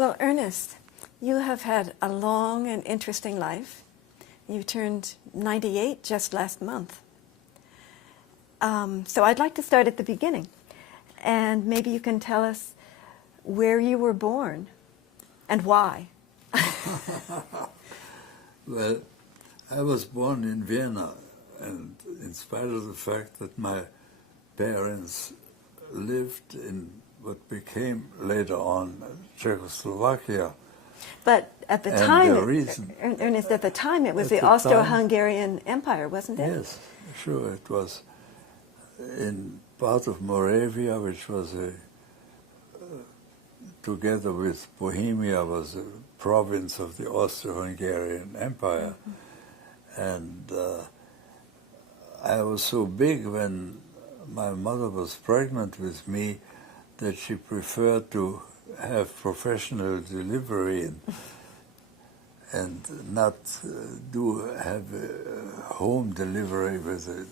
Well, Ernest, you have had a long and interesting life. You turned 98 just last month. So I'd like to start at the beginning. And maybe you can tell us where you were born and why. Well, I was born in Vienna, and in spite of the fact that my parents lived in what became later on Czechoslovakia. But at the time, Ernest, at the time it was the Austro-Hungarian Empire, wasn't it? Yes, sure, it was in part of Moravia, which was together with Bohemia, was a province of the Austro-Hungarian Empire. Mm-hmm. And I was so big when my mother was pregnant with me that she preferred to have professional delivery and not have a home delivery with a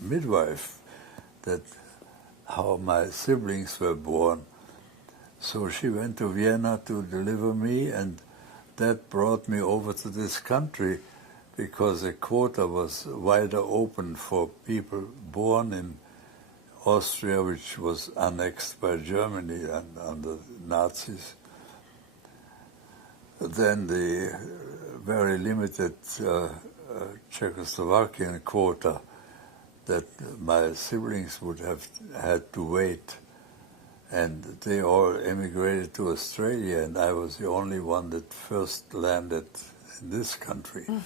midwife. That how my siblings were born. So she went to Vienna to deliver me, and that brought me over to this country because a quota was wider open for people born in Austria, which was annexed by Germany and under Nazis. Then the very limited Czechoslovakian quota that my siblings would have had to wait, and they all emigrated to Australia, and I was the only one that first landed in this country. Mm.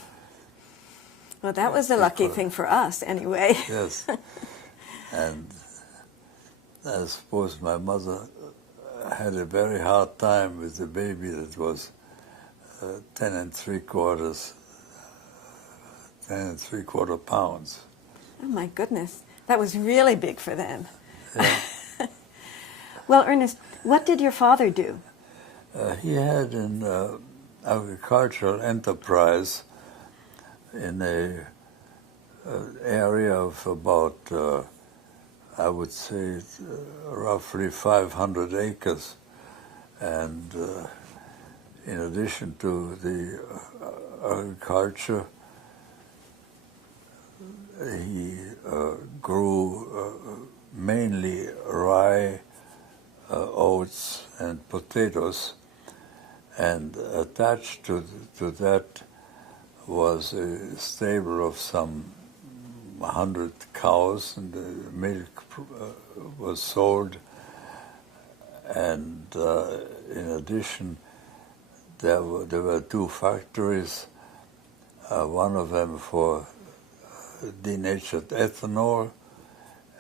Well, that was a lucky thing for us, anyway. Yes. And I suppose my mother had a very hard time with the baby that was 10 3/4 pounds. Oh, my goodness. That was really big for them. Yeah. Well, Ernest, what did your father do? He had an agricultural enterprise in a area of about, I would say, roughly 500 acres. And in addition to the agriculture, he grew mainly rye, oats, and potatoes, and attached to that was a stable of some 100 cows, and the milk was sold. And in addition, there were two factories, one of them for denatured ethanol,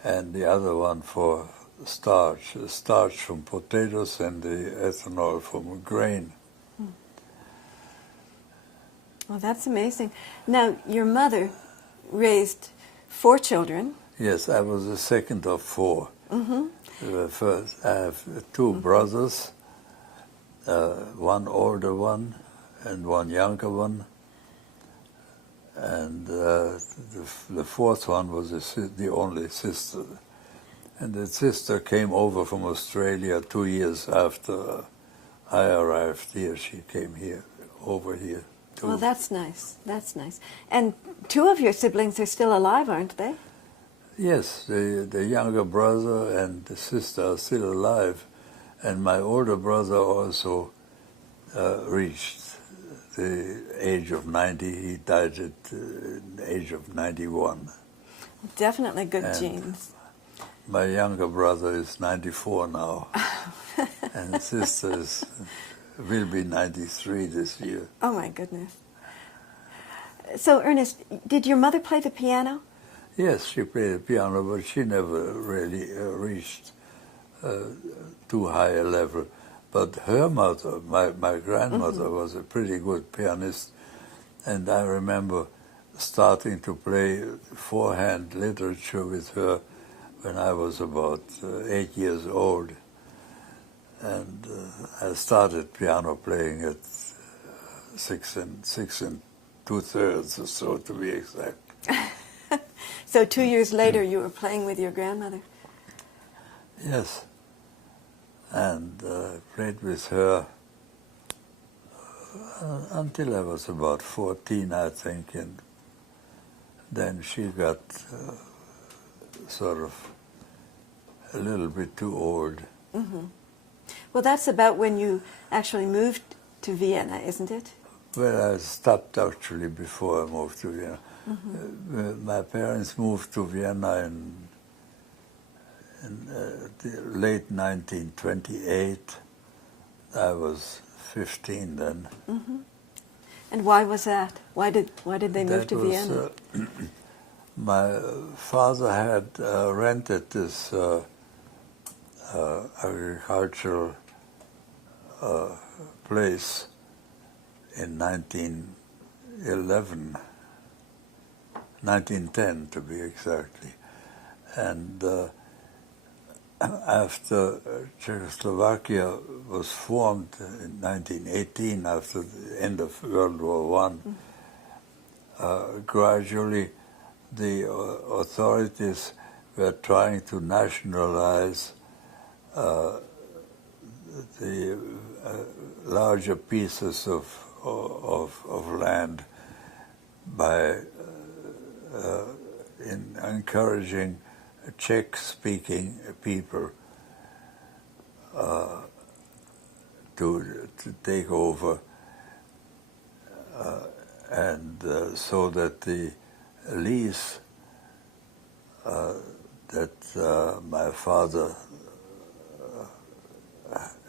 and the other one for starch from potatoes and the ethanol from grain. Well, that's amazing. Now, your mother raised 4 children. Yes, I was the second of 4. Mm-hmm. First, I have 2 brothers, one older one and one younger one. And the 4th one was the only sister. And the sister came over from Australia 2 years after I arrived here. She came over here too. Well, that's nice. That's nice. And 2 of your siblings are still alive, aren't they? Yes, the younger brother and the sister are still alive. And my older brother also reached the age of 90. He died at the age of 91. Definitely good genes. My younger brother is 94 now, and sister will be 93 this year. Oh, my goodness. So, Ernest, did your mother play the piano? Yes, she played the piano, but she never really reached too high a level. But her mother, my grandmother, mm-hmm. was a pretty good pianist, and I remember starting to play 4-hand literature with her when I was about 8 years old. And I started piano playing at 6 2/3 or so, to be exact. So 2 years later, you were playing with your grandmother? Yes. And played with her until I was about 14, I think, and then she got sort of a little bit too old. Mm-hmm. Well, that's about when you actually moved to Vienna, isn't it? Well, I stopped actually before I moved to Vienna. Mm-hmm. My parents moved to Vienna in the late 1928. I was 15 then. Mm-hmm. And why was that? Why did they move to Vienna? My father had rented this agricultural place in 1910 to be exactly. And after Czechoslovakia was formed in 1918, after the end of World War I, gradually the authorities were trying to nationalize the larger pieces of land by encouraging Czech-speaking people to take over, and so that the lease that my father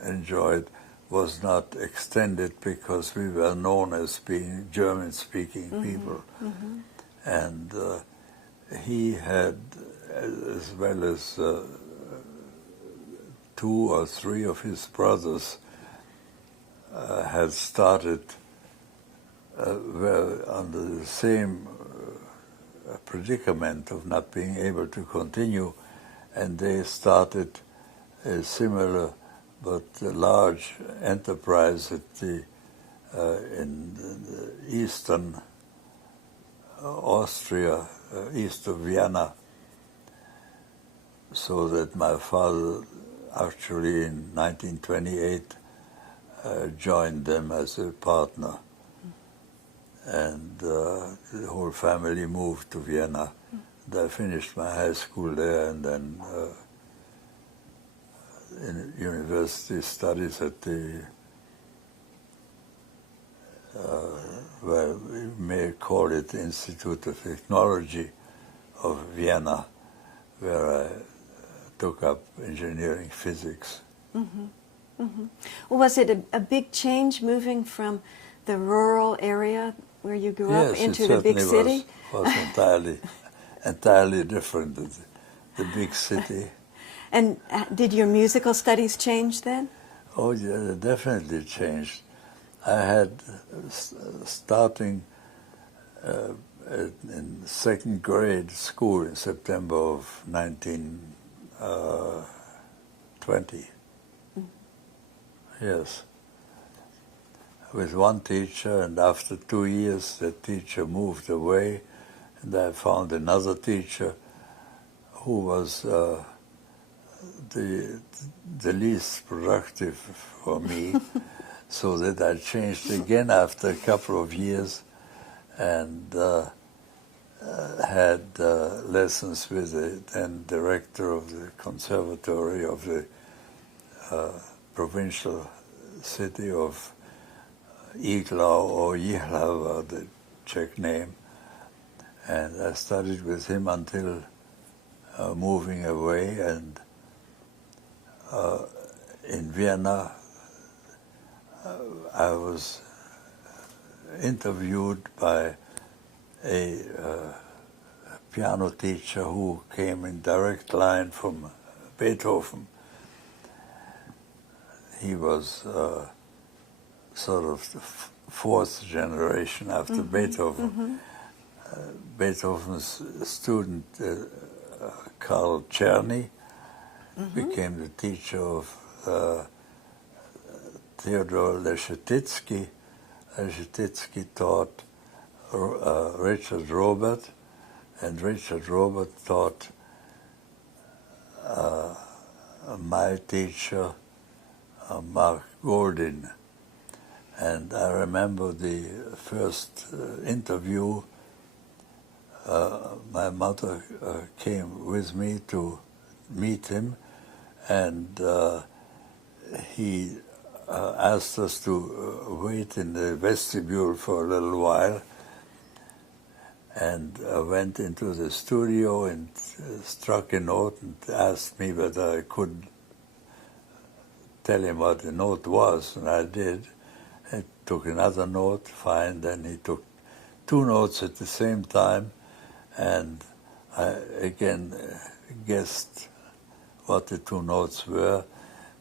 enjoyed was not extended because we were known as being German-speaking people. Mm-hmm. And he had, as well as 2 or 3 of his brothers, had started were under the same predicament of not being able to continue, and they started a similar but large enterprise at in the eastern Austria, east of Vienna, so that my father actually in 1928 joined them as a partner. And the whole family moved to Vienna. And I finished my high school there, and then in university studies at the, well, we may call it the Institute of Technology of Vienna, where I took up engineering physics. Mm-hmm. Mm-hmm. Well, was it a big change moving from the rural area where you grew up into the big city? Was entirely different than the big city. And did your musical studies change then? Oh, yeah, it definitely changed. I had, starting in second grade school in September of 1920. Yes. With one teacher, and after 2 years the teacher moved away, and I found another teacher who was the least productive for me, so that I changed again after a couple of years and had lessons with the then director of the conservatory of the provincial city of Iglau or Jihlava, the Czech name, and I studied with him until moving away. And in Vienna, I was interviewed by a piano teacher who came in direct line from Beethoven. He was sort of the fourth generation after Beethoven. Mm-hmm. Beethoven's student, Karl Czerny, became the teacher of Theodor Leschetizky. Leschetizky taught Richard Robert, and Richard Robert taught my teacher, Mark Goldin. And I remember the first interview. My mother came with me to meet him, and he asked us to wait in the vestibule for a little while, and went into the studio and struck a note and asked me whether I could tell him what the note was, and I did. I took another note, fine, then he took two notes at the same time, and I again guessed what the two notes were,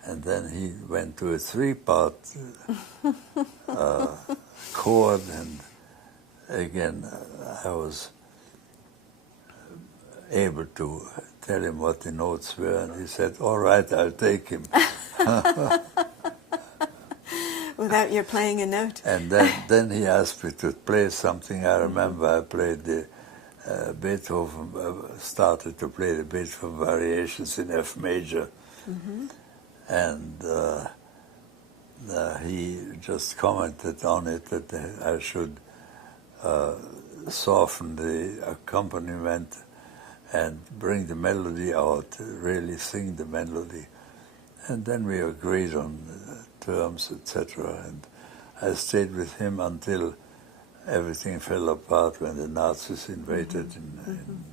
and then he went to a three-part chord, and again I was able to tell him what the notes were, and he said, "All right, I'll take him." Without your playing a note. And then he asked me to play something. I remember I played the Beethoven, started to play the Beethoven variations in F major. Mm-hmm. And he just commented on it that I should soften the accompaniment and bring the melody out, really sing the melody. And then we agreed on terms, etc. And I stayed with him until everything fell apart when the Nazis invaded. Mm-hmm. in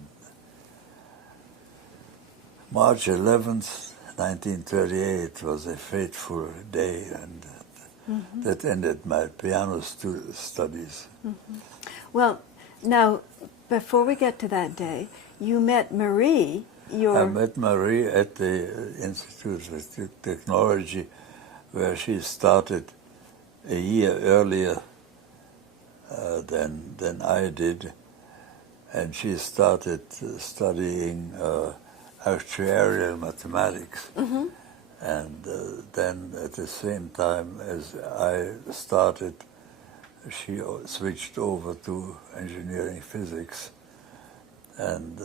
March 11th, 1938 was a fateful day, and mm-hmm. that ended my piano studies. Mm-hmm. Well, now, before we get to that day, you met Marie. I met Marie at the Institute of Technology, where she started a year earlier than I did, and she started studying actuarial mathematics. Mm-hmm. And then at the same time as I started, she switched over to engineering physics. And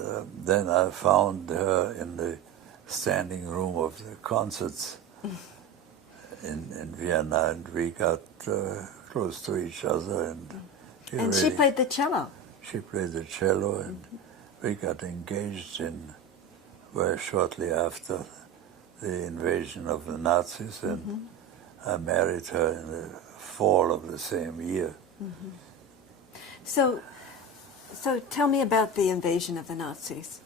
then I found her in the standing room of the concerts in Vienna, and we got close to each other. And she played the cello. She played the cello, and we got engaged very shortly after the invasion of the Nazis, and I married her in the fall of the same year. Mm-hmm. So tell me about the invasion of the Nazis,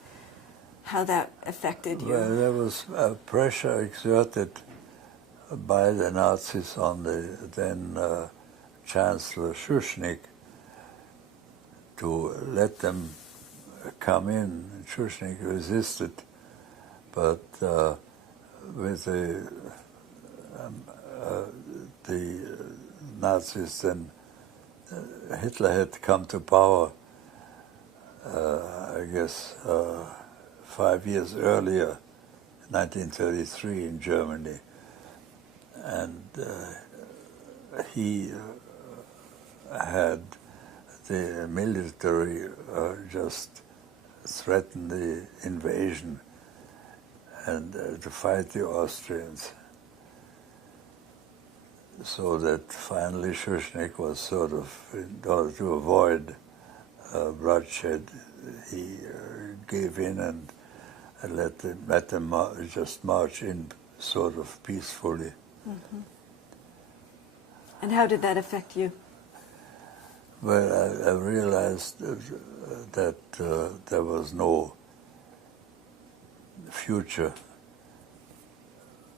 how that affected you. Well, there was pressure exerted by the Nazis on the then Chancellor Schuschnigg to let them come in. Schuschnigg resisted, but with the Nazis, then Hitler had come to power, I guess 5 years earlier, 1933 in Germany, and he had the military just threaten the invasion and to fight the Austrians. So that finally Schuschnigg was sort of, in order to avoid bloodshed, he gave in and let them just march in sort of peacefully. Mm-hmm. And how did that affect you? Well, I realized that there was no future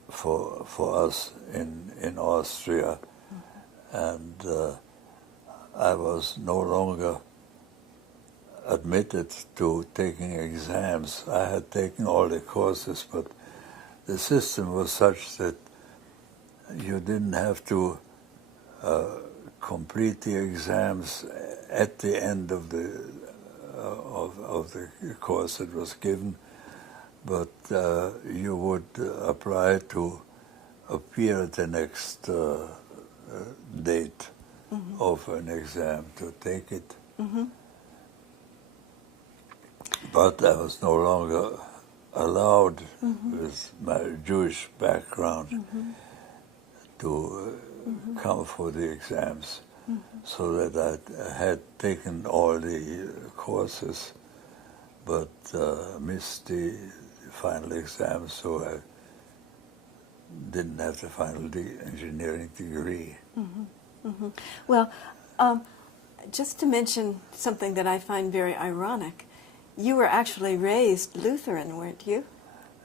for us in Austria, and I was no longer admitted to taking exams. I had taken all the courses, but the system was such that you didn't have to complete the exams at the end of the course that was given, but you would apply to appear at the next date of an exam to take it. Mm-hmm. But I was no longer allowed with my Jewish background to come for the exams, so that I had taken all the courses, but missed the final exams, so I didn't have the final engineering degree. Well, just to mention something that I find very ironic, you were actually raised Lutheran, weren't you?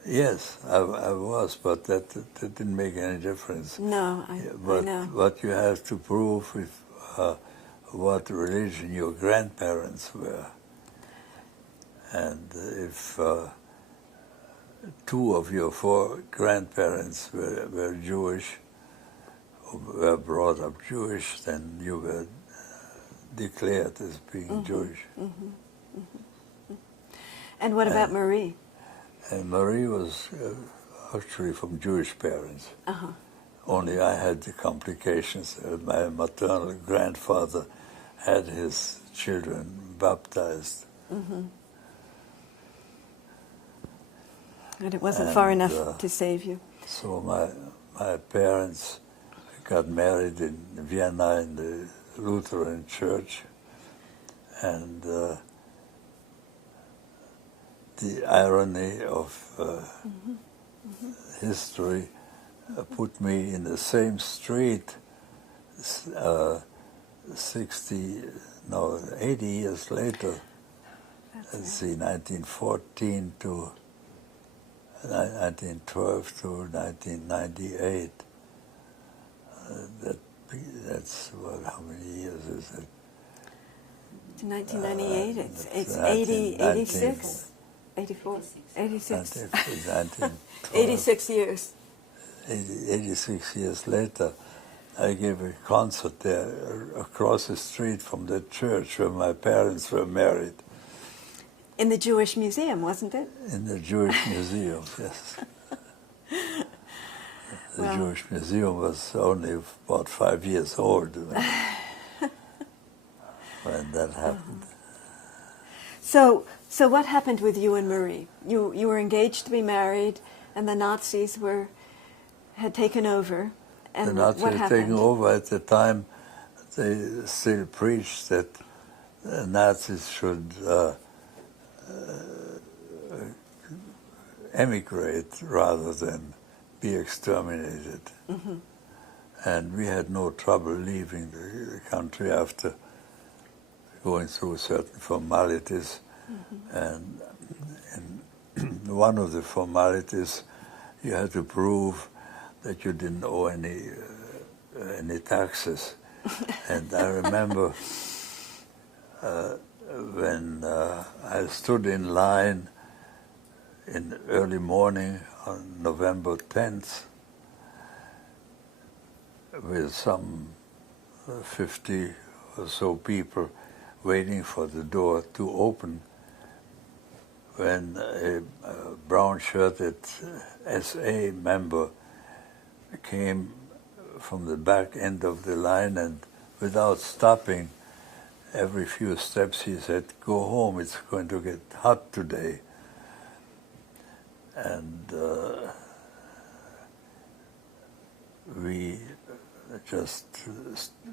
Yes, I was, but that didn't make any difference. No, I know. But you have to prove with what religion your grandparents were. And if 2 of your 4 grandparents were Jewish, or were brought up Jewish, then you were declared as being Jewish. And what about Marie? And Marie was actually from Jewish parents. Only I had the complications. My maternal grandfather had his children baptized. And it wasn't far enough to save you. So my parents got married in Vienna in the Lutheran church, and the irony of history put me in the same street 80 years later. Let's see, 1914 to 1912 to 1998. That's how many years is it? 1998. It's 80, 86, 84, 86. 86 years. 86 years later, I gave a concert there across the street from the church where my parents were married. In the Jewish Museum, wasn't it? In the Jewish Museum, yes. The Jewish Museum was only about 5 years old when that happened. So what happened with you and Marie? You were engaged to be married, and the Nazis had taken over. And the Nazis had taken over at the time. They still preached that the Nazis should emigrate rather than be exterminated. And we had no trouble leaving the country after going through certain formalities. And one of the formalities, you had to prove that you didn't owe any taxes. And I remember when I stood in line in early morning on November 10th with some 50 or so people waiting for the door to open, when a brown-shirted SA member came from the back end of the line, and without stopping, every few steps he said, "Go home, it's going to get hot today." And we just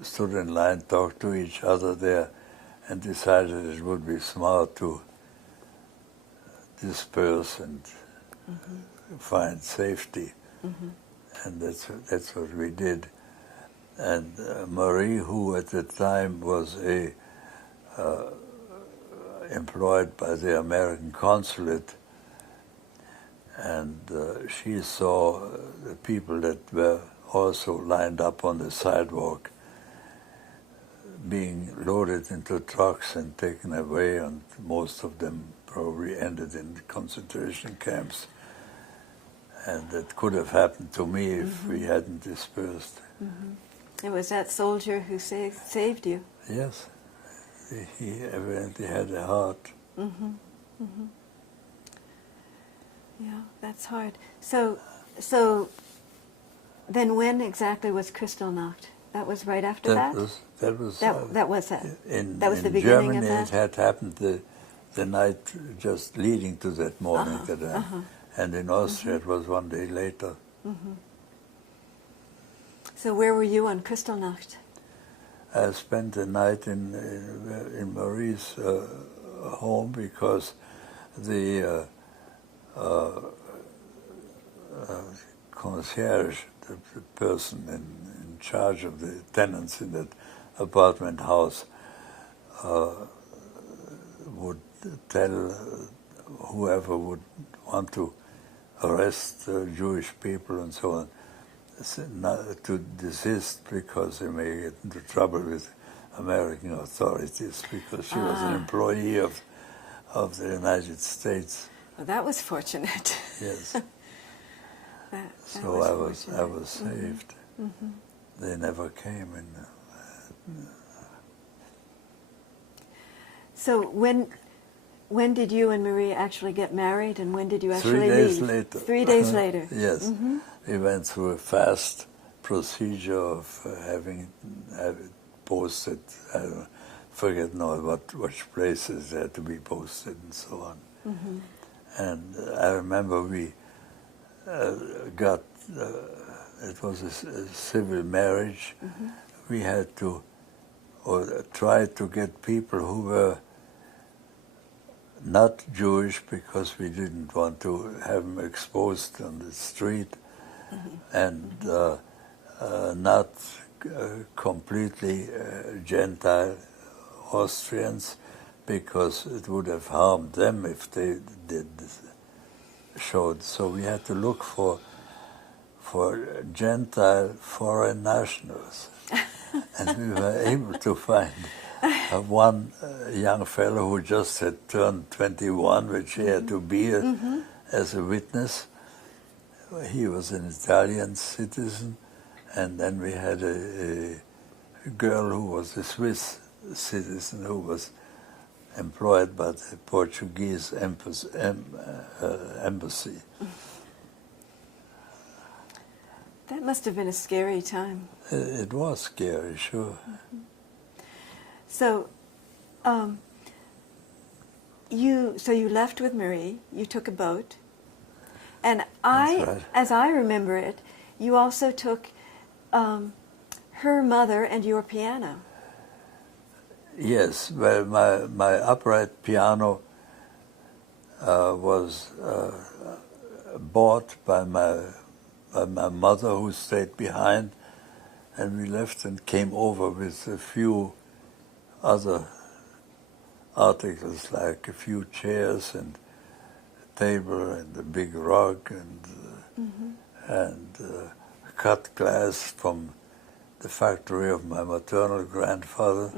stood in line, talked to each other there, and decided it would be smart to disperse and find safety. And that's what we did. And Marie, who at the time was employed by the American consulate, and she saw the people that were also lined up on the sidewalk being loaded into trucks and taken away, and most of them probably ended in concentration camps. And that could have happened to me if we hadn't dispersed. It was that soldier who saved you. Yes, he evidently had a heart. Yeah, that's hard. So then when exactly was Kristallnacht? That was right after that? That was that was it. In the beginning Germany, of that? it had happened the night just leading to that morning. And in Austria, it was one day later. So where were you on Kristallnacht? I spent the night in Marie's home because the concierge, the person in charge of the tenants in that apartment house, would tell whoever would want to arrest Jewish people and so on to desist because they may get into trouble with American authorities because she was an employee of the United States. Well, that was fortunate. Yes. that I was saved. Mm-hmm. They never came in. So when did you and Marie actually get married, and when did you actually 3 days leave? later. 3 days later. Yes. Mm-hmm. We went through a fast procedure of having it posted. I forget now which places had to be posted and so on. Mm-hmm. And I remember we got, it was a civil marriage. Mm-hmm. We had to, or tried to get people who were not Jewish because we didn't want to have them exposed on the street, and not completely Gentile Austrians, because it would have harmed them if they did showed. So we had to look for Gentile foreign nationals, and we were able to find one young fellow who just had turned 21, which he had to be as a witness. He was an Italian citizen, and then we had a girl who was a Swiss citizen who was employed by the Portuguese embassy. That must have been a scary time. It was scary, sure. So, you left with Marie. You took a boat, and as I remember it, you also took her mother and your piano. Yes, well, my upright piano was bought by my mother, who stayed behind, and we left and came over with a few other articles, like a few chairs and a table and a big rug and cut glass from the factory of my maternal grandfather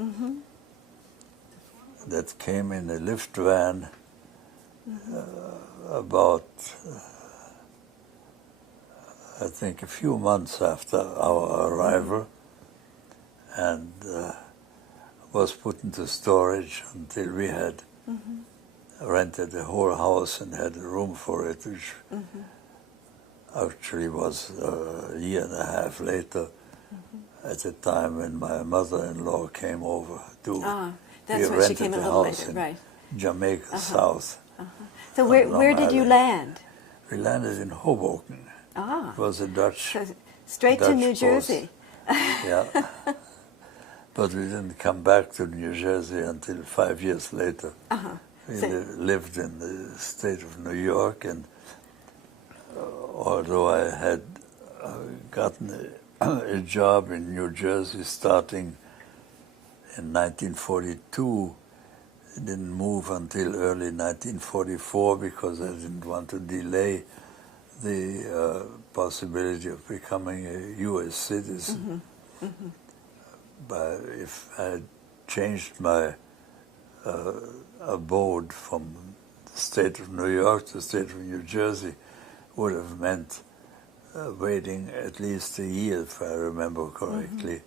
that came in a lift van about, I think, a few months after our arrival, and was put into storage until we had rented the whole house and had a room for it, which actually was a year and a half later, at the time when my mother-in-law came over to. That's when she came a little later, right? Jamaica South. So where did you land? We landed in Hoboken. It was a Dutch. So straight to New Jersey. Yeah. But we didn't come back to New Jersey until 5 years later. We lived in the state of New York, and although I had gotten a job in New Jersey starting in 1942, I didn't move until early 1944 because I didn't want to delay the possibility of becoming a U.S. citizen. But if I had changed my abode from the state of New York to the state of New Jersey, would have meant waiting at least a year, if I remember correctly.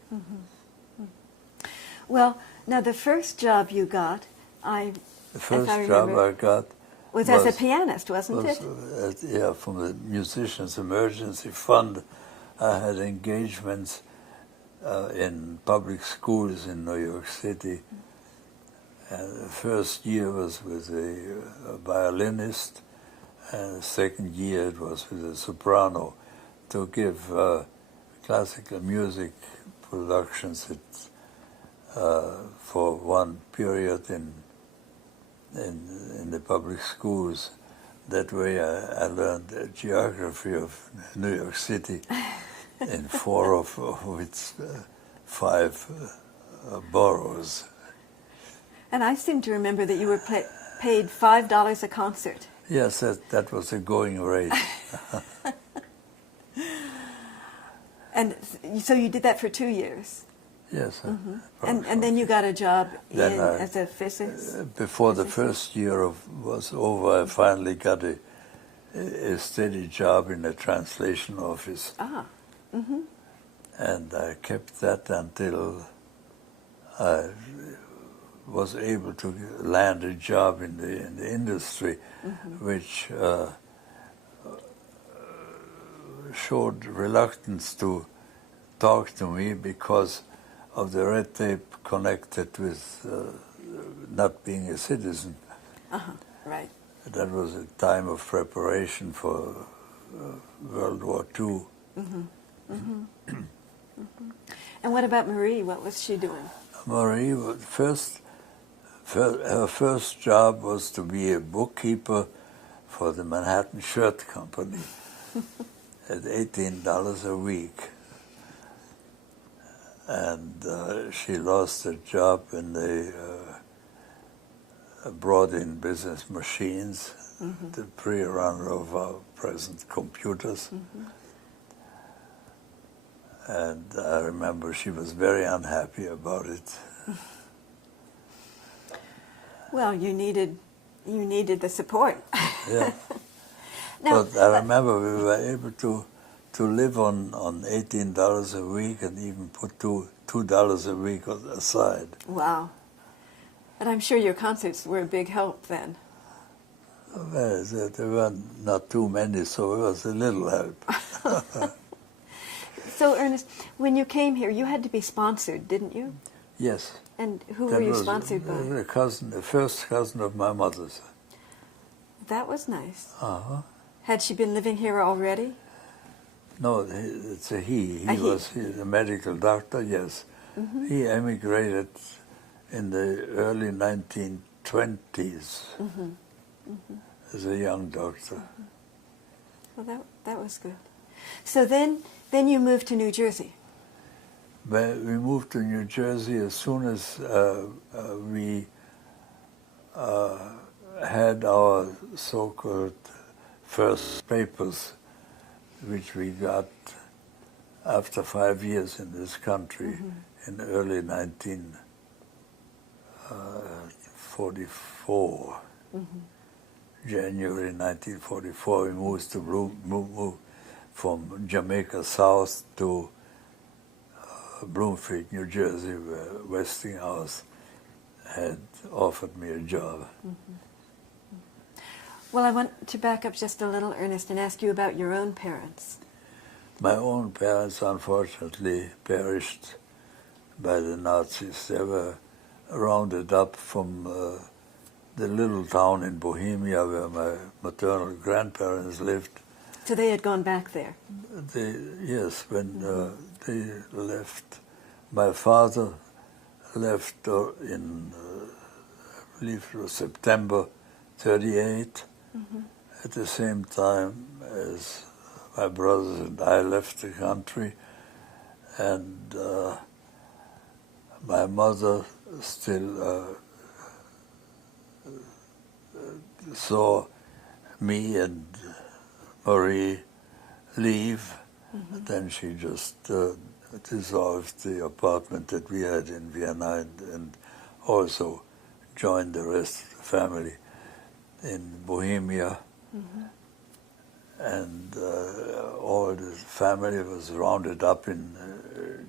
Well, now the first job you got, the first job I got was as a pianist, wasn't it? Yeah, from the Musicians Emergency Fund. I had engagements in public schools in New York City. And the first year was with a violinist, and the second year it was with a soprano, to give classical music productions for one period in the public schools. That way I learned the geography of New York City in 4 of its 5 boroughs. And I seem to remember that you were paid $5 a concert. Yes, that was a going rate. And so you did that for 2 years? Yes. And then you got a job as a physicist? Before the first year was over, I finally got a steady job in a translation office. And I kept that until I was able to land a job in the industry, which showed reluctance to talk to me because of the red tape connected with not being a citizen. Right. That was a time of preparation for World War II. And what about Marie? What was she doing? Marie, her first job was to be a bookkeeper for the Manhattan Shirt Company at $18 a week. And she lost her job when they brought in business machines, the pre-runner of our present computers. And I remember she was very unhappy about it. Well, you needed the support. Yeah. Now, but I remember we were able to live on $18 a week and even put $2 a week aside. Wow. And I'm sure your concerts were a big help then. Well, there were not too many, so it was a little help. So, Ernest, when you came here, you had to be sponsored, didn't you? Yes. And who were you sponsored by? The first cousin of my mother's. That was nice. Uh-huh. Had she been living here already? No, it's a he. He He. was a medical doctor, yes. He emigrated in the early 1920s as a young doctor. Well, that was good. So then you moved to New Jersey. Well, we moved to New Jersey as soon as we had our so-called first papers, which we got after 5 years in this country in early 1944. January 1944, we moved from Jamaica South to Bloomfield, New Jersey, where Westinghouse had offered me a job. Well, I want to back up just a little, Ernest, and ask you about your own parents. My own parents, unfortunately, perished by the Nazis. They were rounded up from the little town in Bohemia where my maternal grandparents lived. So they had gone back there? Yes, when they left. My father left in, I believe it was September 1938, at the same time as my brothers and I left the country. And my mother still saw me and Marie leave. Then she just dissolved the apartment that we had in Vienna and also joined the rest of the family in Bohemia. And all the family was rounded up in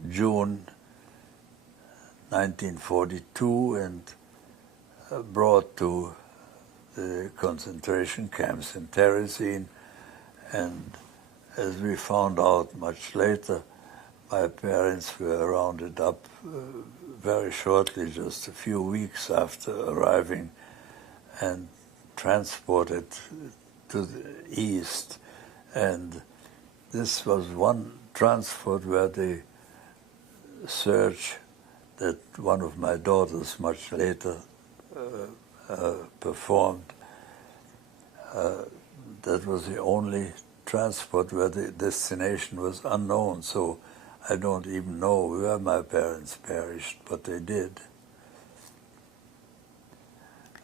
June 1942 and brought to the concentration camps in Terezin. And as we found out much later, my parents were rounded up very shortly, just a few weeks after arriving, and transported to the east. And this was one transport where the search that one of my daughters much later performed, that was the only transport where the destination was unknown, so I don't even know where my parents perished, but they did.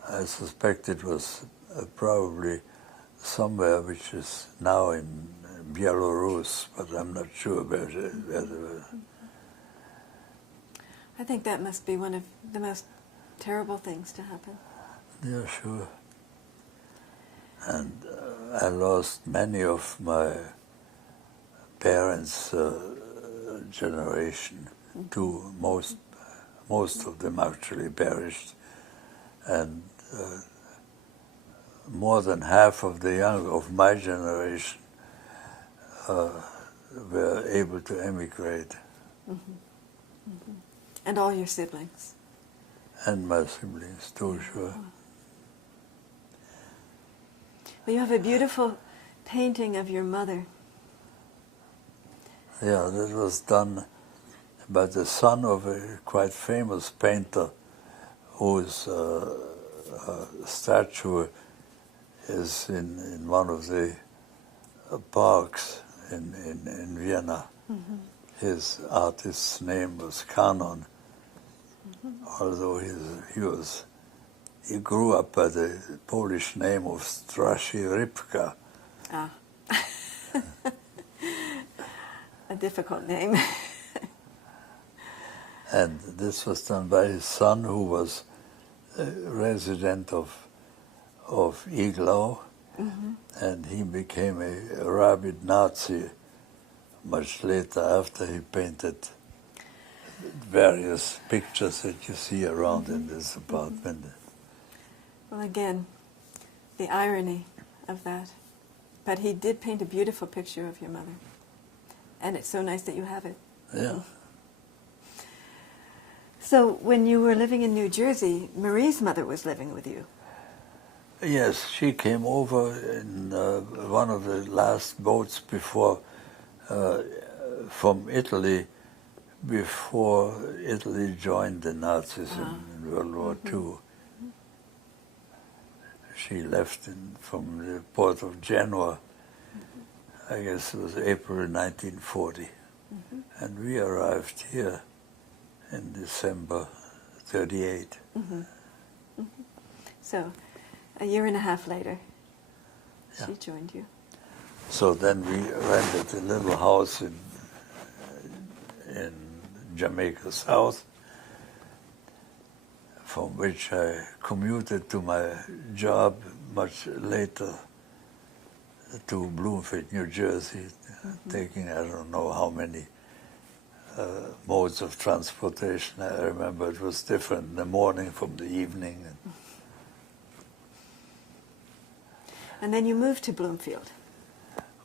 I suspect it was probably somewhere which is now in Belarus, but I'm not sure where they were. I think that must be one of the most terrible things to happen. Yeah, sure. And I lost many of my parents' generation too. Most of them actually perished, and more than half of the young of my generation were able to emigrate. And all your siblings. And my siblings too, sure. Well, you have a beautiful painting of your mother. Yeah, that was done by the son of a quite famous painter whose statue is in one of the parks in Vienna. Mm-hmm. His artist's name was Canon, although he grew up by the Polish name of Straszy Rybka. Ah. A difficult name. And this was done by his son, who was a resident of Iglau, and he became a rabid Nazi much later after he painted various pictures that you see around in this apartment. Well, again, the irony of that. But he did paint a beautiful picture of your mother. And it's so nice that you have it. Yeah. So when you were living in New Jersey, Marie's mother was living with you. Yes, she came over in one of the last boats before, from Italy, before Italy joined the Nazis in World War II. She left from the port of Genoa, I guess it was April 1940. And we arrived here in December 38. So, a year and a half later, she joined you. So then we rented a little house in Jamaica South, from which I commuted to my job much later to Bloomfield, New Jersey, taking I don't know how many modes of transportation. I remember it was different in the morning from the evening. And then you moved to Bloomfield.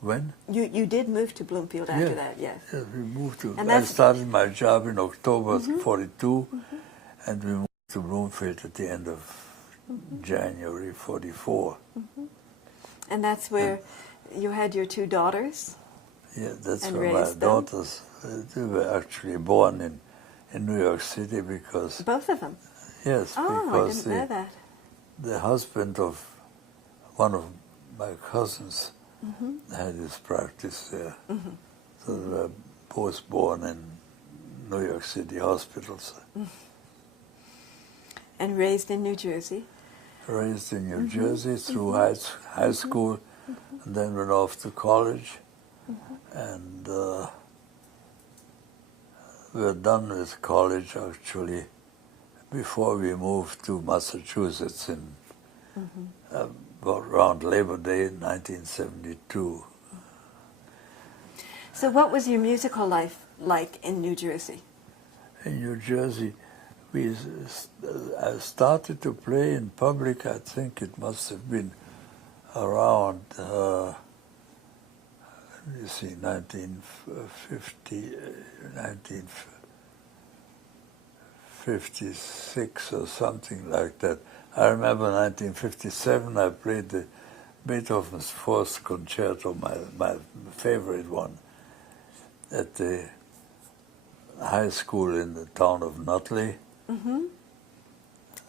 When? You did move to Bloomfield after that, yes. Yes, we moved to. And I started my job in October '42, and we moved to Bloomfield at the end of January '44. And that's where you had your two daughters? Yeah, that's and where my raised them? daughters, they were actually born in New York City because... Both of them? Yes, Oh, because I didn't know that. the husband of one of my cousins had his practice there. So they were both born in New York City hospitals. And raised in New Jersey? Raised in New Jersey through high school, and then went off to college. And we were done with college, actually, before we moved to Massachusetts in around Labor Day 1972. So what was your musical life like in New Jersey? In New Jersey, I started to play in public, I think it must have been around, let me see, 1956 or something like that. I remember 1957 I played the Beethoven's Fourth Concerto, my favorite one, at the high school in the town of Nutley. Mm-hmm.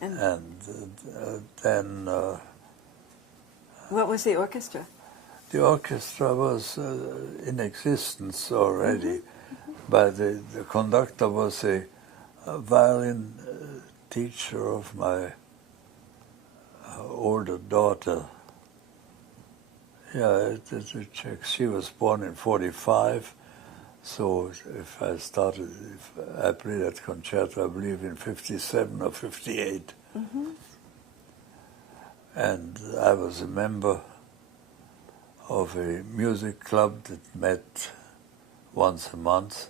And then... what was the orchestra? The orchestra was in existence already, but the conductor was a violin teacher of my older daughter. Yeah, it's a Czech. She was born in 45, so if I played that concerto, I believe in 57 or 58. Mm-hmm. And I was a member of a music club that met once a month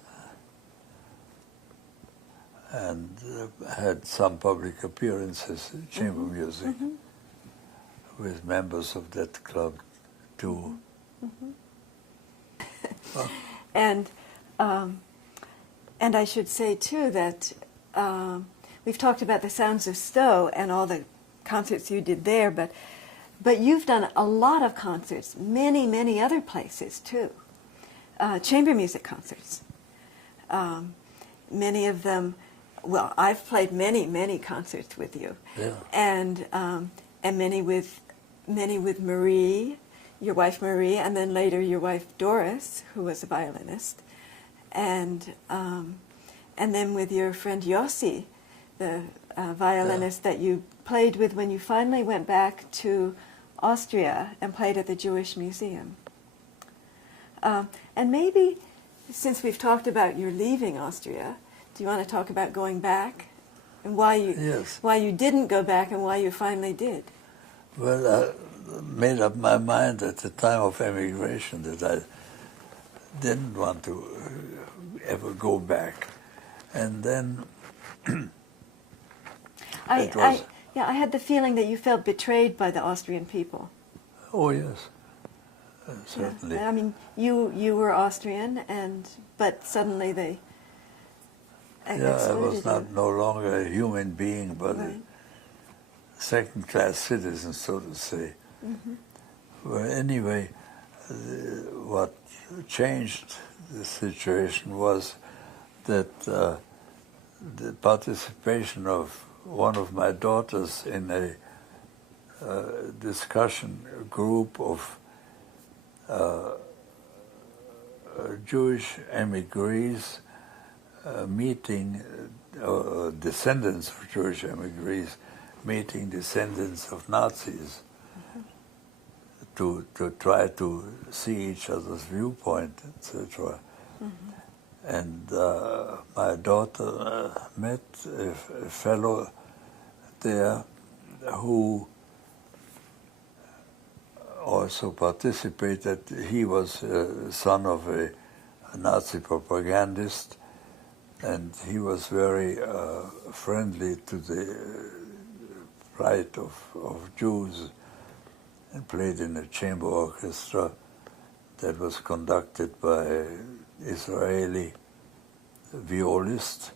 and had some public appearances in chamber music with members of that club too. And I should say too that we've talked about the Sounds of Stowe and all the concerts you did there, but you've done a lot of concerts, many other places too. Chamber music concerts. Many of them, well, I've played many concerts with you. Yeah. And many with Marie, your wife Marie, and then later your wife Doris, who was a violinist. And then with your friend Yossi, the violinist that you played with when you finally went back to Austria and played at the Jewish Museum. And maybe, since we've talked about your leaving Austria, do you want to talk about going back and why you didn't go back and why you finally did? Well, I made up my mind at the time of emigration that I didn't want to ever go back. And then I had the feeling that you felt betrayed by the Austrian people. Oh, yes, certainly. Yeah. I mean, you were Austrian, but suddenly they I was excluded no longer a human being, but right. a second-class citizen, so to say. Mm-hmm. Well, anyway, what changed the situation was that the participation of one of my daughters in a discussion group of Jewish emigres meeting descendants of Jewish emigres meeting descendants of Nazis to try to see each other's viewpoint, etc. And my daughter met a fellow there who also participated. He was son of a Nazi propagandist, and he was very friendly to the plight of Jews, and played in a chamber orchestra that was conducted by an Israeli violist.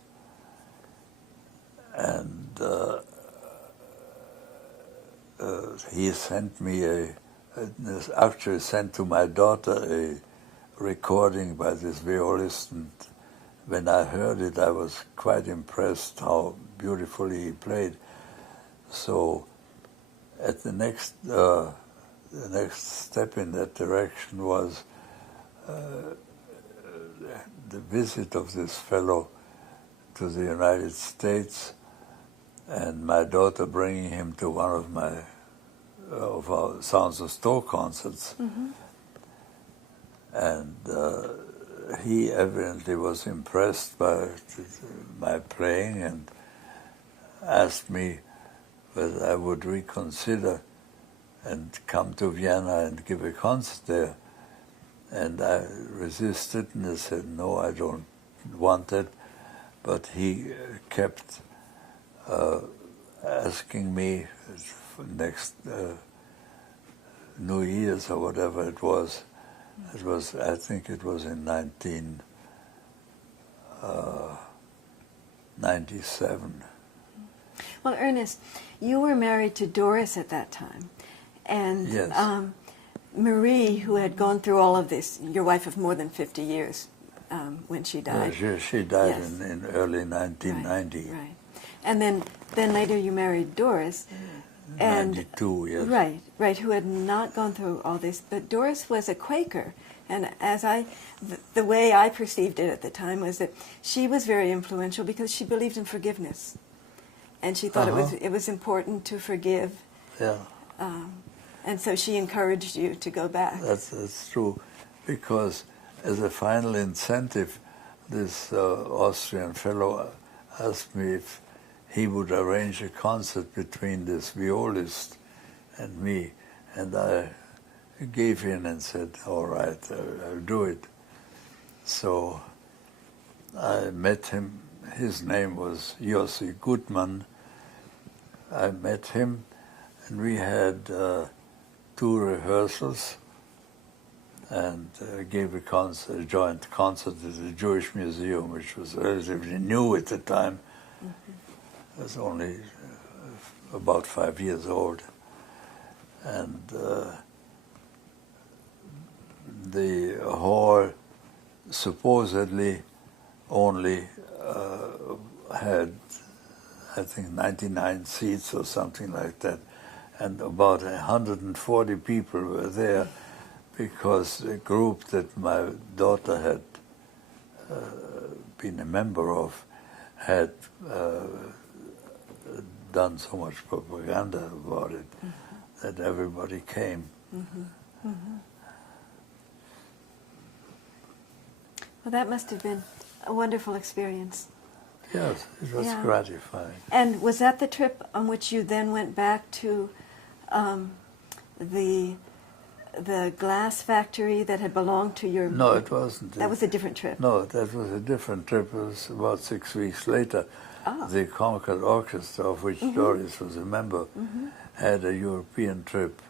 And he sent me actually sent to my daughter a recording by this violist, and when I heard it, I was quite impressed how beautifully he played. So at the next step in that direction was the visit of this fellow to the United States, and my daughter bringing him to one of our Sounds of Stowe concerts. And he evidently was impressed by my playing and asked me whether I would reconsider and come to Vienna and give a concert there. And I resisted, and I said, no, I don't want it. But he kept asking me for next New Year's or whatever it was. I think it was in 1997. Well, Ernest, you were married to Doris at that time, And Yes. Marie, who had gone through all of this, your wife of more than 50 years when she died. She died Yes. in early 1990. Right. And then later you married Doris. And 92, yes. Right, who had not gone through all this. But Doris was a Quaker. And the way I perceived it at the time was that she was very influential because she believed in forgiveness. And she thought it was important to forgive. Yeah. And so she encouraged you to go back. That's true, because as a final incentive, this Austrian fellow asked me if he would arrange a concert between this violist and me, and I gave in and said, all right, I'll do it. So I met him. His name was Ernest Goldman. I met him, and we had 2 rehearsals, and gave a joint concert at the Jewish Museum, which was relatively new at the time. I was only about 5 years old. And the hall supposedly only had, I think, 99 seats or something like that. And about 140 people were there because a group that my daughter had been a member of had done so much propaganda about it that everybody came. Well, that must have been a wonderful experience. Yes, it was gratifying. And was that the trip on which you then went back to the glass factory that had belonged to your... No, it wasn't. That was a different trip. No, that was a different trip. It was about 6 weeks later. The Concord Orchestra, of which Doris was a member, had a European trip,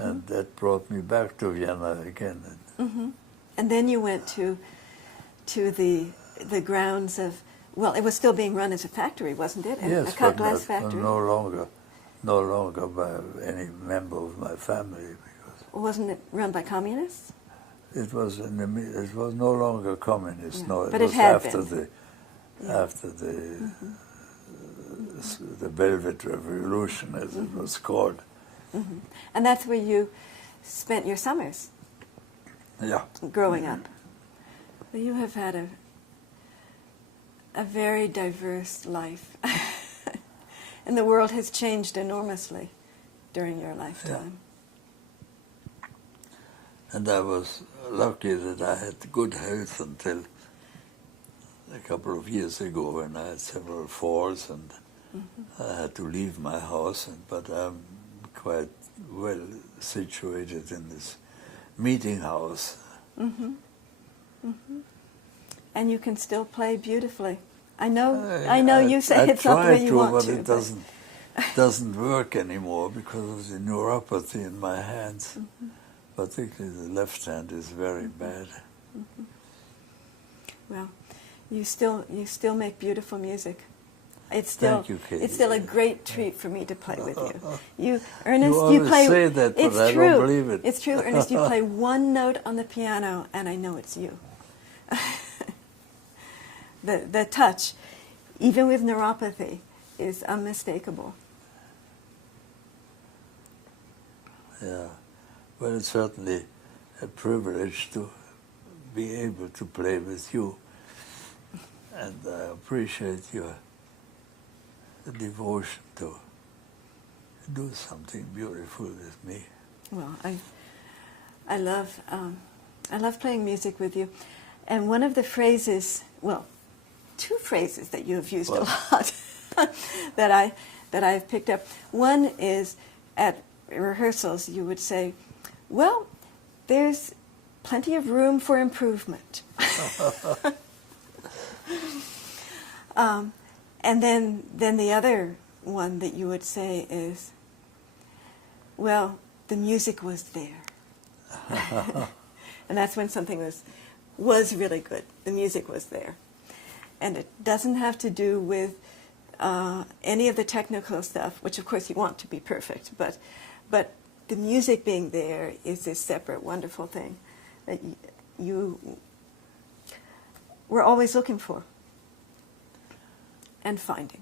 and that brought me back to Vienna again. And then you went to the grounds of... Well, it was still being run as a factory, wasn't it? Yes, a cut but glass factory. no longer by any member of my family. Because Wasn't it run by communists? it was it was no longer communist. No, it But was it had after been. after the Velvet Revolution, as it was called. And that's where you spent your summers Yeah. growing up. Well, you have had a very diverse life. And the world has changed enormously during your lifetime. And I was lucky that I had good health until a couple of years ago when I had several falls and I had to leave my house. But I'm quite well situated in this meeting house. And you can still play beautifully. I know you say it's not the way you want but to. It doesn't work anymore because of the neuropathy in my hands. Particularly the left hand is very bad. Well, you still make beautiful music. It's still Thank you, Katie. It's still a great treat for me to play with you. Ernest, You always play. say that, but it's I true. don't believe it. It's true, Ernest. You play one note on the piano, and I know it's you. The touch, even with neuropathy, is unmistakable. Yeah, well, it's certainly a privilege to be able to play with you, and I appreciate your devotion to do something beautiful with me. Well, I love playing music with you, and one of the phrases, well, 2 phrases that you have used a lot that I've picked up. One is at rehearsals you would say, "Well, there's plenty of room for improvement," and then the other one that you would say is, "Well, the music was there," and that's when something was really good. The music was there. And it doesn't have to do with any of the technical stuff, which of course you want to be perfect, but the music being there is this separate, wonderful thing that you were always looking for and finding.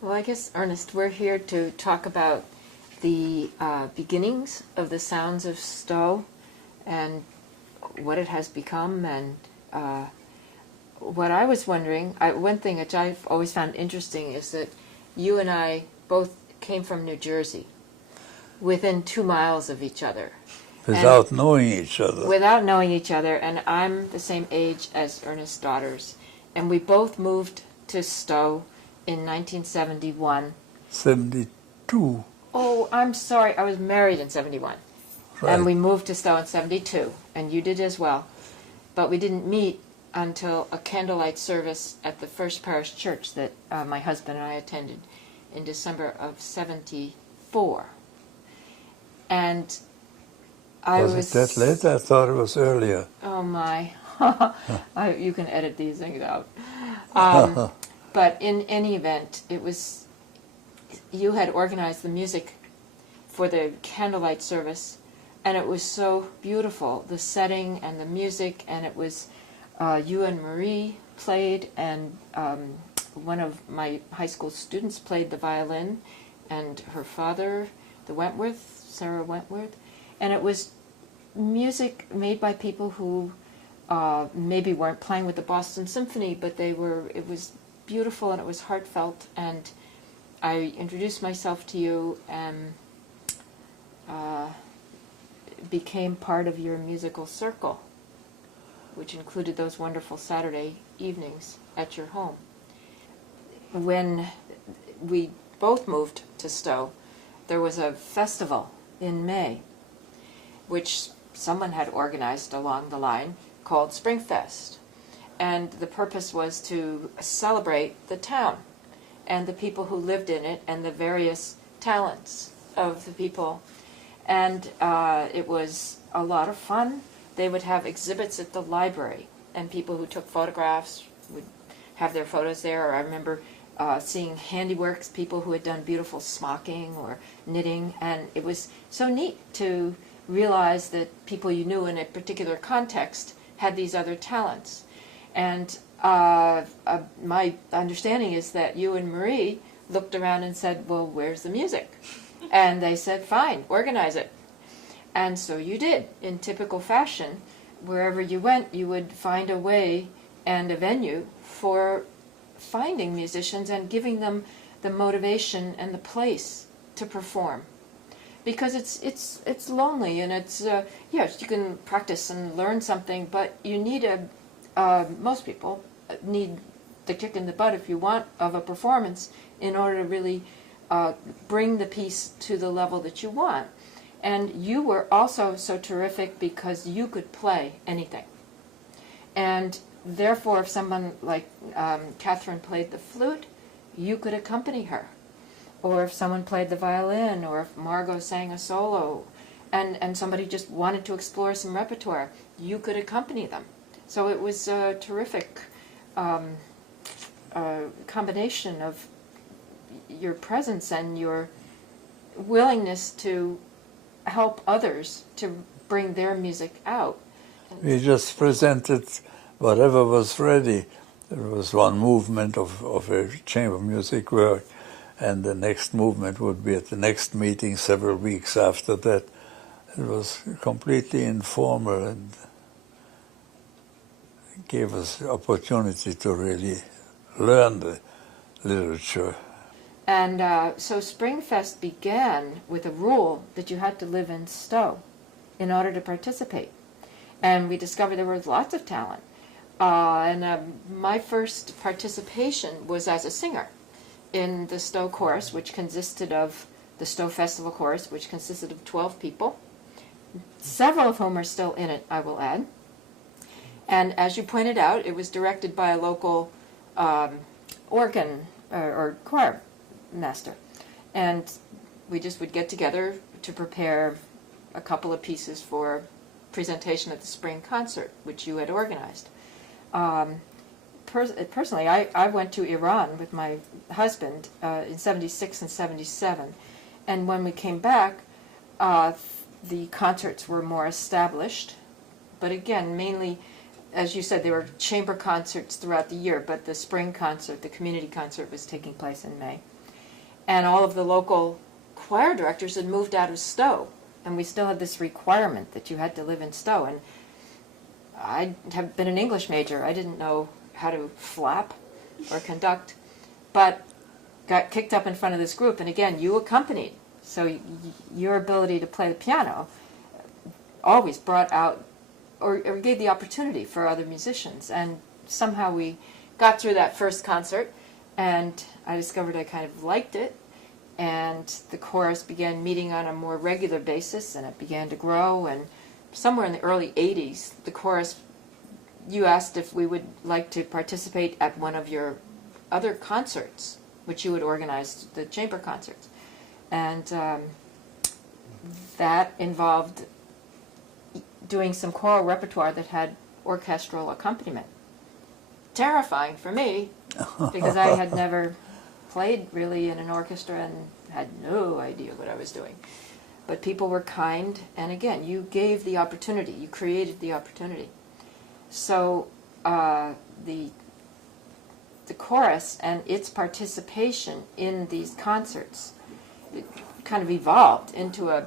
Well, I guess, Ernest, we're here to talk about the beginnings of the sounds of Stowe and what it has become. And what I was wondering, one thing which I've always found interesting is that you and I both came from New Jersey, within 2 miles of each other. Without knowing each other. Without knowing each other, and I'm the same age as Ernest's daughters. And we both moved to Stowe in 1971. 72. Oh, I'm sorry, I was married in 71. Right. And we moved to Stowe in 72, and you did as well. But we didn't meet until a candlelight service at the First Parish Church that my husband and I attended in December of 74. And I was... Was it that late? I thought it was earlier. Oh my. You can edit these things out. But in any event, it was... You had organized the music for the candlelight service, and it was so beautiful, the setting and the music, and it was... you and Marie played, and one of my high school students played the violin, and her father, the Wentworth, Sarah Wentworth, and it was music made by people who maybe weren't playing with the Boston Symphony, but they were. It was beautiful and it was heartfelt, and I introduced myself to you and became part of your musical circle, which included those wonderful Saturday evenings at your home. When we both moved to Stowe, there was a festival in May, which someone had organized along the line called Springfest. And the purpose was to celebrate the town and the people who lived in it and the various talents of the people. And it was a lot of fun. They would have exhibits at the library, and people who took photographs would have their photos there. Or I remember seeing handiworks, people who had done beautiful smocking or knitting, and it was so neat to realize that people you knew in a particular context had these other talents. And my understanding is that you and Marie looked around and said, well, where's the music? And they said, fine, organize it. And so you did, in typical fashion. Wherever you went, you would find a way and a venue for finding musicians and giving them the motivation and the place to perform. Because it's lonely, and it's, yes, you can practice and learn something, but you need most people need the kick in the butt, if you want, of a performance in order to really bring the piece to the level that you want. And you were also so terrific because you could play anything. And therefore, if someone like Catherine played the flute, you could accompany her. Or if someone played the violin, or if Margot sang a solo, and somebody just wanted to explore some repertoire, you could accompany them. So it was a terrific combination of your presence and your willingness to help others to bring their music out. We just presented whatever was ready. There was one movement of a chamber music work, and the next movement would be at the next meeting several weeks after that. It was completely informal and gave us the opportunity to really learn the literature. And so Springfest began with a rule that you had to live in Stowe in order to participate. And we discovered there was lots of talent. My first participation was as a singer in the Stowe Chorus, which consisted of the Stowe Festival Chorus, which consisted of 12 people, several of whom are still in it, I will add. And as you pointed out, it was directed by a local organ or choir master. And we just would get together to prepare a couple of pieces for presentation at the spring concert, which you had organized. Personally, I went to Iran with my husband in 76 and 77. And when we came back, the concerts were more established. But again, mainly, as you said, there were chamber concerts throughout the year, but the spring concert, the community concert, was taking place in May. And all of the local choir directors had moved out of Stowe, and we still had this requirement that you had to live in Stowe. And I have been an English major. I didn't know how to flap or conduct, but got kicked up in front of this group, and again, you accompanied. So your ability to play the piano always brought out or gave the opportunity for other musicians. And somehow we got through that first concert, and I discovered I kind of liked it, and the chorus began meeting on a more regular basis, and it began to grow. And somewhere in the early 80s, the chorus, you asked if we would like to participate at one of your other concerts, which you had organized, the chamber concerts. And that involved doing some choral repertoire that had orchestral accompaniment. Terrifying for me, because I had never played really in an orchestra and had no idea what I was doing. But people were kind, and again, you gave the opportunity, you created the opportunity. So the chorus and its participation in these concerts, it kind of evolved into a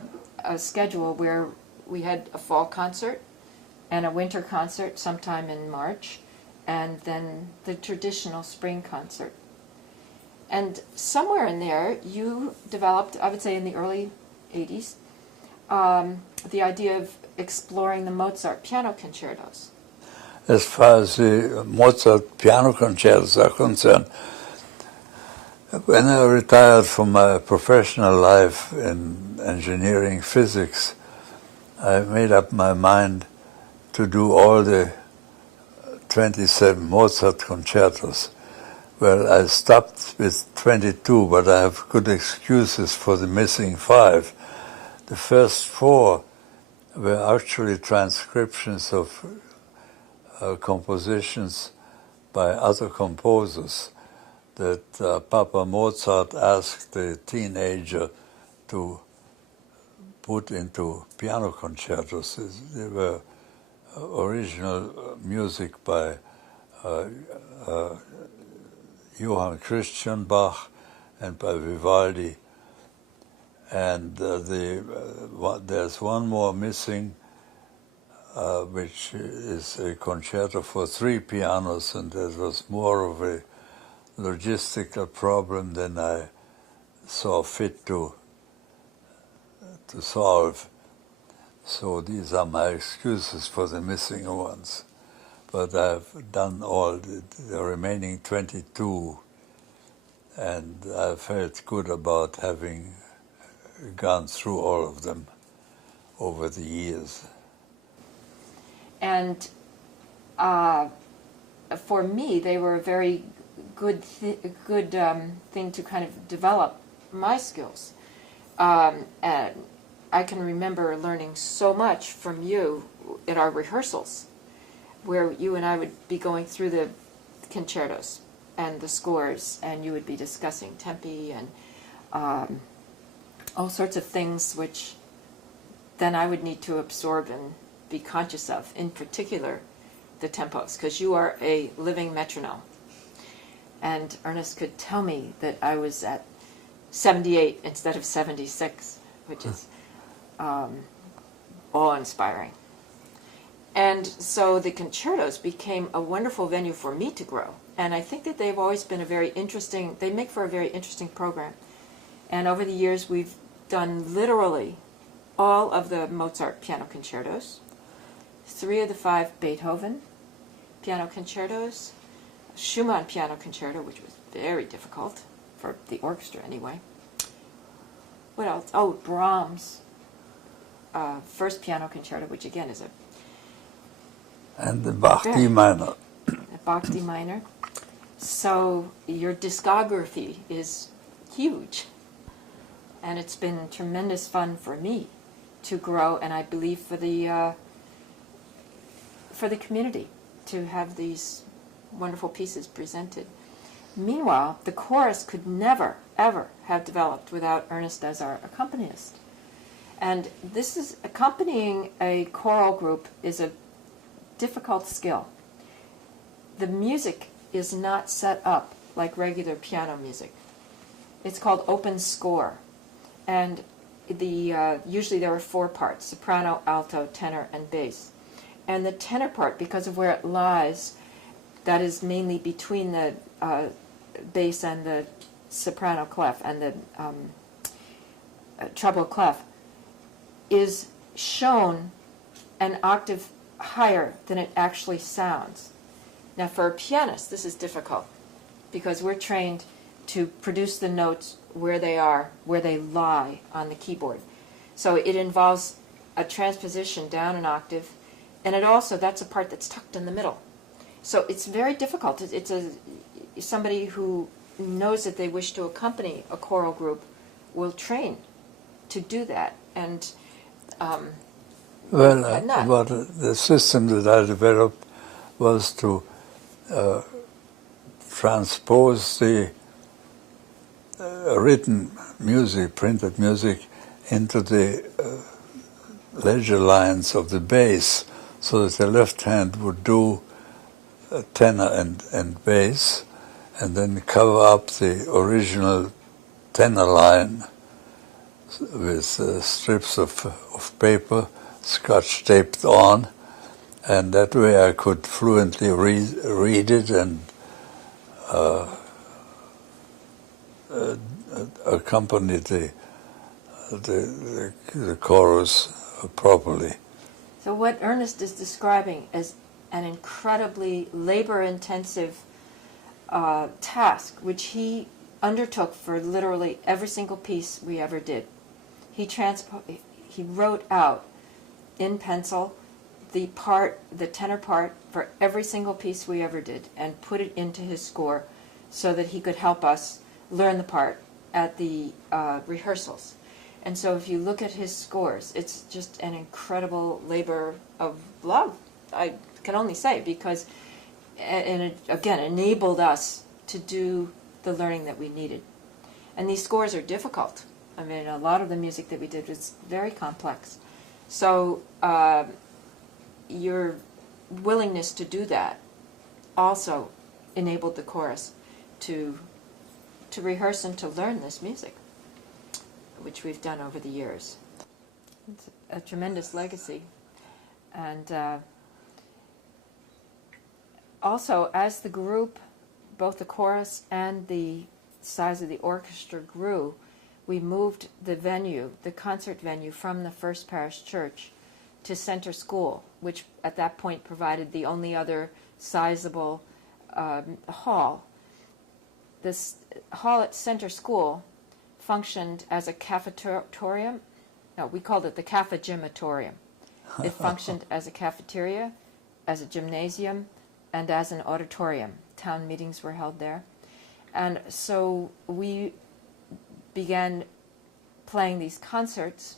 schedule where we had a fall concert and a winter concert sometime in March, and then the traditional spring concert. And somewhere in there, you developed, I would say in the early 80s, the idea of exploring the Mozart piano concertos. As far as the Mozart piano concertos are concerned, when I retired from my professional life in engineering physics, I made up my mind to do all the 27 Mozart concertos. Well, I stopped with 22, but I have good excuses for the missing 5. The first 4 were actually transcriptions of compositions by other composers that Papa Mozart asked the teenager to put into piano concertos. They were original music by Johann Christian Bach and by Vivaldi. And there's one more missing, which is a concerto for 3 pianos, and that was more of a logistical problem than I saw fit to solve. So these are my excuses for the missing ones. But I've done all the remaining 22, and I felt good about having gone through all of them over the years. And for me, they were a very good thing to kind of develop my skills. And I can remember learning so much from you in our rehearsals, where you and I would be going through the concertos and the scores, and you would be discussing tempi and all sorts of things which then I would need to absorb and be conscious of, in particular the tempos, because you are a living metronome. And Ernest could tell me that I was at 78 instead of 76, which is awe-inspiring. And so the concertos became a wonderful venue for me to grow. And I think that they've always been they make for a very interesting program. And over the years, we've done literally all of the Mozart piano concertos, 3 of the 5 Beethoven piano concertos, Schumann piano concerto, which was very difficult for the orchestra anyway. What else? Oh, Brahms' first piano concerto, which again is And the Bach D minor. a Bach D minor. So your discography is huge, and it's been tremendous fun for me to grow, and I believe for the community to have these wonderful pieces presented. Meanwhile, the chorus could never, ever have developed without Ernest as our accompanist. And this is accompanying a choral group is a difficult skill. The music is not set up like regular piano music. It's called open score, and usually there are 4 parts: soprano, alto, tenor, and bass. And the tenor part, because of where it lies, that is mainly between the bass and the soprano clef and the treble clef, is shown an octave higher than it actually sounds. Now, for a pianist, this is difficult because we're trained to produce the notes where they are, where they lie on the keyboard. So it involves a transposition down an octave, and it also, that's a part that's tucked in the middle. So it's very difficult. It's somebody who knows that they wish to accompany a choral group will train to do that. And the system that I developed was to transpose the written music, printed music, into the ledger lines of the bass, so that the left hand would do tenor and bass, and then cover up the original tenor line with strips of paper, scotch taped on, and that way I could fluently read it and accompany the chorus properly. so what Ernest is describing is an incredibly labor-intensive task, which he undertook for literally every single piece we ever did. He wrote out in pencil the tenor part for every single piece we ever did, and put it into his score so that he could help us learn the part at the rehearsals. And so if you look at his scores, it's just an incredible labor of love, I can only say, because and it, again, enabled us to do the learning that we needed. And these scores are difficult. I mean, a lot of the music that we did was very complex. So your willingness to do that also enabled the chorus to rehearse and to learn this music, which we've done over the years. It's a tremendous legacy. And also, as the group, both the chorus and the size of the orchestra grew, we moved the venue, the concert venue, from the First Parish Church to Center School, which at that point provided the only other sizable hall. This hall at Center School functioned as a cafetorium. No, we called it the Cafegimatorium. It functioned as a cafeteria, as a gymnasium, and as an auditorium. Town meetings were held there. And so we began playing these concerts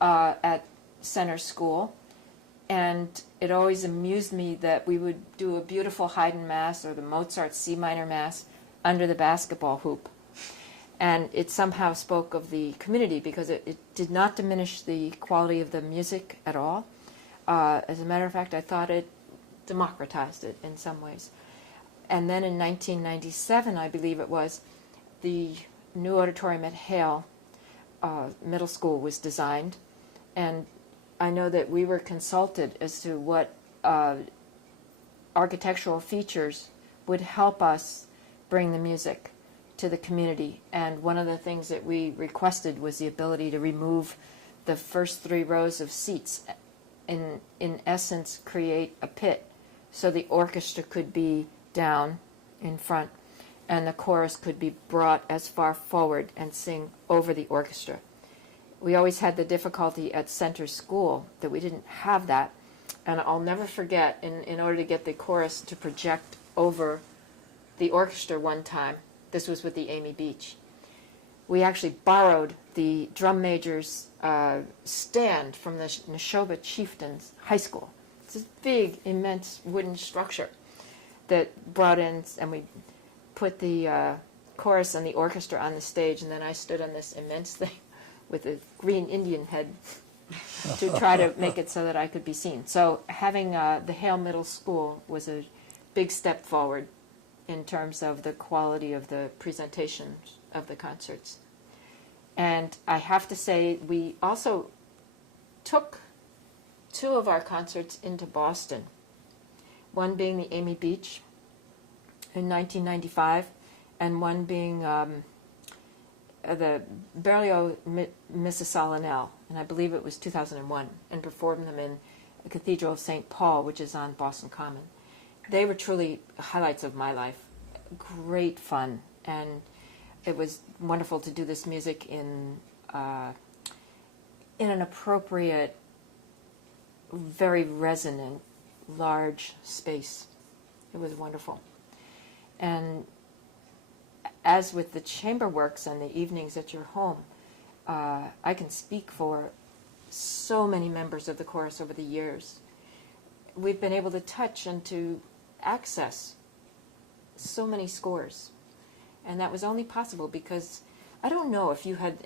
at Center School, and it always amused me that we would do a beautiful Haydn Mass or the Mozart C minor Mass under the basketball hoop. And it somehow spoke of the community because it did not diminish the quality of the music at all. As a matter of fact, I thought it democratized it in some ways. And then in 1997, I believe it was, the new auditorium at Hale Middle School was designed. And I know that we were consulted as to what architectural features would help us bring the music to the community. And one of the things that we requested was the ability to remove the first 3 rows of seats, in essence create a pit so the orchestra could be down in front and the chorus could be brought as far forward and sing over the orchestra. We always had the difficulty at Center School that we didn't have that, and I'll never forget, in order to get the chorus to project over the orchestra one time, this was with the Amy Beach, we actually borrowed the drum major's stand from the Neshoba Chieftains High School. It's this big, immense wooden structure that brought in, and we put the chorus and the orchestra on the stage, and then I stood on this immense thing with a green Indian head to try to make it so that I could be seen. So having the Hale Middle School was a big step forward in terms of the quality of the presentation of the concerts. And I have to say, we also took 2 of our concerts into Boston, one being the Amy Beach in 1995, and one being the Berlioz Missa Solenile, and I believe it was 2001, and performed them in the Cathedral of St. Paul, which is on Boston Common. They were truly highlights of my life. Great fun, and it was wonderful to do this music in an appropriate, very resonant, large space. It was wonderful. And as with the chamber works and the evenings at your home, I can speak for so many members of the chorus over the years. We've been able to touch and to access so many scores. And that was only possible because I don't know if you had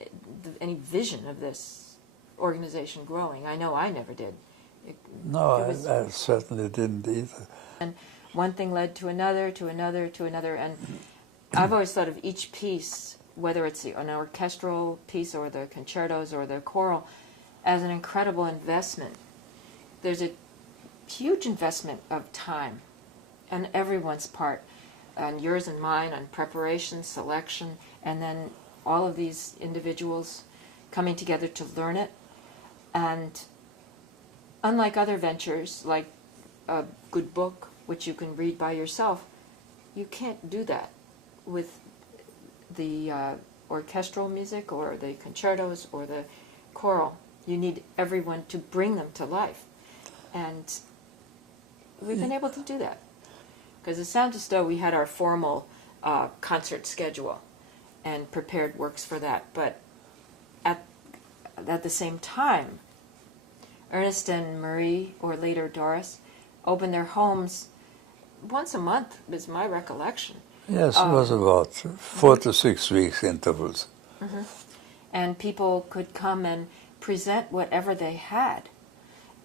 any vision of this organization growing. I know I never did. I certainly didn't either. And one thing led to another, to another, to another. And I've always thought of each piece, whether it's an orchestral piece or the concertos or the choral, as an incredible investment. There's a huge investment of time on everyone's part, on yours and mine, on preparation, selection, and then all of these individuals coming together to learn it. And unlike other ventures, like a good book, which you can read by yourself, you can't do that with the orchestral music or the concertos or the choral. You need everyone to bring them to life. And we've been able to do that. Because at Saint Eustache, we had our formal concert schedule and prepared works for that. But at the same time, Ernest and Marie, or later Doris, opened their homes once a month, is my recollection. Yes, it was about 4 to 6 weeks intervals. Mm-hmm. And people could come and present whatever they had.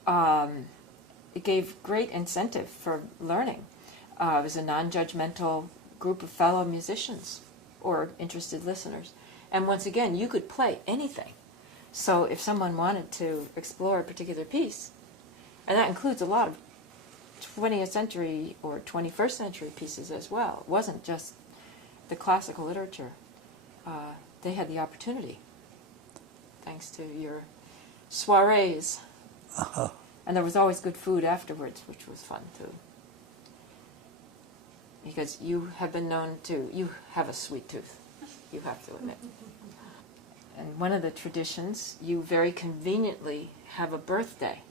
It gave great incentive for learning. It was a non-judgmental group of fellow musicians or interested listeners. And once again, you could play anything. So if someone wanted to explore a particular piece, and that includes a lot of 20th century or 21st century pieces as well. It wasn't just the classical literature. They had the opportunity, thanks to your soirees. Uh-huh. And there was always good food afterwards, which was fun too. Because you have been known to, you have a sweet tooth, you have to admit. And one of the traditions, you very conveniently have a birthday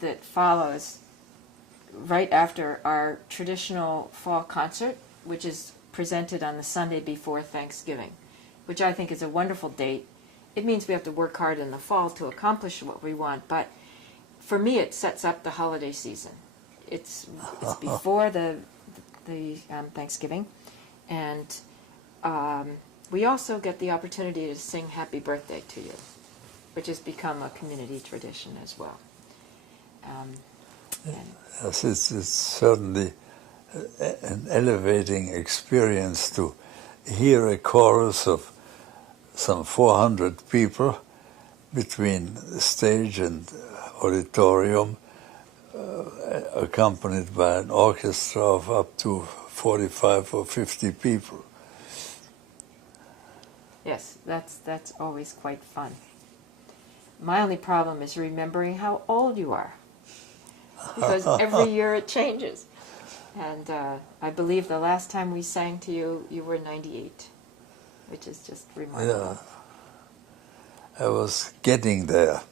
that follows right after our traditional fall concert, which is presented on the Sunday before Thanksgiving, which I think is a wonderful date. It means we have to work hard in the fall to accomplish what we want, but for me it sets up the holiday season. It's before the Thanksgiving, and we also get the opportunity to sing Happy Birthday to you, which has become a community tradition as well. Yes, it's certainly an elevating experience to hear a chorus of some 400 people between stage and auditorium, accompanied by an orchestra of up to 45 or 50 people. Yes, that's always quite fun. My only problem is remembering how old you are, because every year it changes. And I believe the last time we sang to you, you were 98, which is just remarkable. Yeah, I was getting there.